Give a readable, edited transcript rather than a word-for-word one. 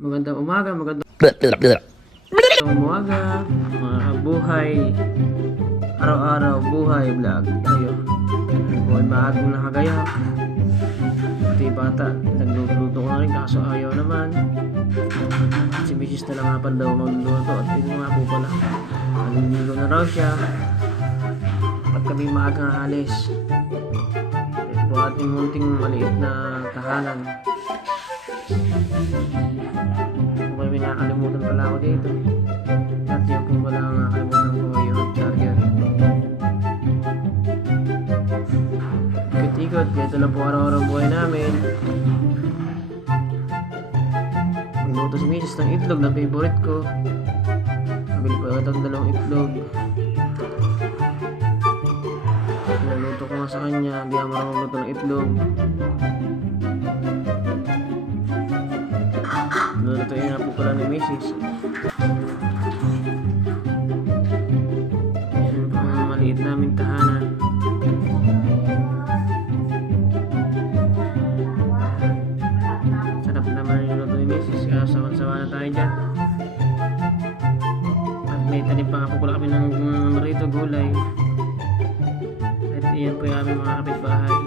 Magandang umaga, magandang umaga, mga kabuhay. Araw-araw, buhay, vlog tayo. Buhay maagang nakagaya. Pati bata, nagluluto ko na rin kaso ayaw naman. Si Mrs. na langapan daw magluluto at yun nga po pala. Naliligo na raw siya. At kami maagang alis. Ito po ating munting maliit na tahanan. May nakakalimutan pala ako dito. At yun po pala ang nakakalimutan ko yung charger. Ikot-ikot, ito lang po araw-araw buhay namin. Niluto si Mrs. ng itlog na favorite ko. Nabili pa ito ang dalawang itlog. Niluto ko nga sa kanya, hindi ako marunong magluto ng itlog. Lulutuin na po pala ni Mrs. Yan po ang maliit namin tahanan. Sarap naman yung luto ni Mrs. Kaya sawan-sawa na tayo dyan. At may tanim pa nga po pala kami ng rito gulay. At iyan po yung aming mga kapitbahay.